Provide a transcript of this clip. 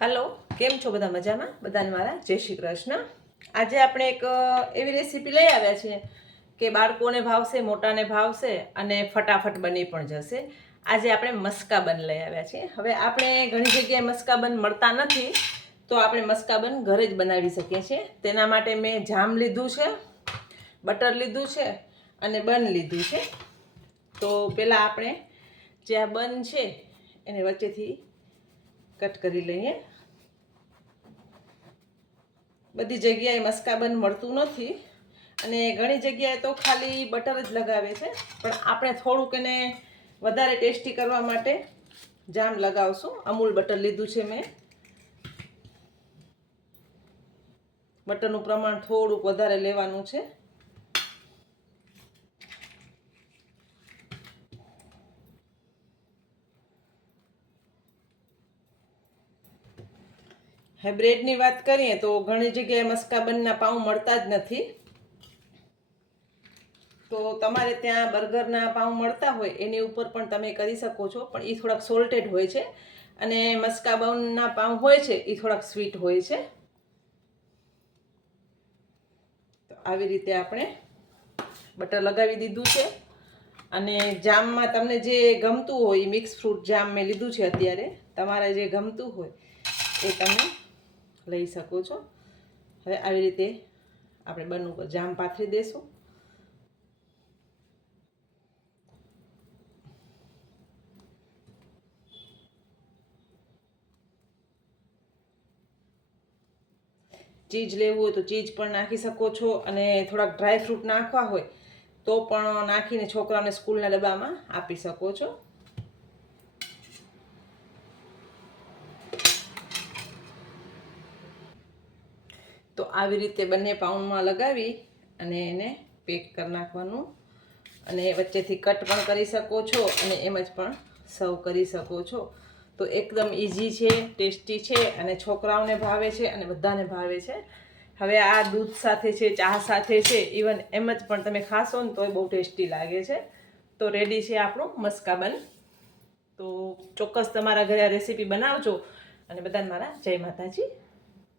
Hello केम छो बधा मजामां बधाने मारा जय श्री कृष्ण। आज આપણે એક એવી રેસીપી લઈ આવ્યા છીએ કે બાળકોને ભાવશે, મોટાને ભાવશે અને ફટાફટ બની પણ જશે। આજે આપણે મસ્કાબન લઈ આવ્યા છીએ। હવે આપણે ઘણી જગ્યાએ મસ્કાબન મળતા નથી, તો આપણે મસ્કાબન ઘરે જ બનાવી શકીએ છીએ। તેના માટે મેં જામ લીધું છે, બટર લીધું છે અને બન લીધું છે। તો પહેલાં આપણે જે આ બન છે એને વચ્ચેથી કટ કરી લઈએ। બધી જગ્યાએ મસ્કાબન મળતું નથી અને ઘણી જગ્યાએ તો ખાલી બટર જ લગાવે છે, પણ આપણે થોડુંક એને વધારે ટેસ્ટી કરવા માટે જામ લગાવશું। અમૂલ બટર લીધું છે મેં। બટરનું પ્રમાણ થોડુંક વધારે લેવાનું છે। હવે બ્રેડની વાત કરીએ તો ઘણી જગ્યાએ મસ્કાબનના પાઉં મળતા જ નથી, તો તમારે ત્યાં બર્ગરના પાઉં મળતા હોય એની ઉપર પણ તમે કરી શકો છો, પણ એ થોડાક સોલ્ટેડ હોય છે અને મસ્કાબનના પાઉં હોય છે એ થોડાક સ્વીટ હોય છે। તો આવી રીતે આપણે બટર લગાવી દીધું છે અને જામમાં તમને જે ગમતું હોય એ મિક્સ ફ્રૂટ જામ મેં લીધું છે અત્યારે। તમારે જે ગમતું હોય એ તમે લઈ શકો છો। હવે આવી રીતે આપણે બન ઉપર જામ પાથરી દઈશું। ચીઝ લેવું હોય તો ચીઝ પણ નાખી શકો છો અને થોડાક ડ્રાય ફ્રૂટ નાખવા હોય તો પણ નાખીને છોકરાઓને સ્કૂલના ડબ્બામાં આપી શકો છો। તો આવી રીતે બંને પાઉંમાં લગાવી અને એને પેક કરી નાખવાનું અને વચ્ચેથી કટ પણ કરી શકો છો અને એમ જ પણ સર્વ કરી શકો છો। તો એકદમ ઇઝી છે, ટેસ્ટી છે અને છોકરાઓને ભાવે છે અને બધાને ભાવે છે। હવે આ દૂધ સાથે છે, ચા સાથે છે, ઇવન એમ જ પણ તમે ખાશો ને તોય બહુ ટેસ્ટી લાગે છે। તો રેડી છે આપણું મસ્કાબન। તો ચોક્કસ તમારા ઘરે આ રેસીપી બનાવજો અને બધાને મારા જય માતાજી।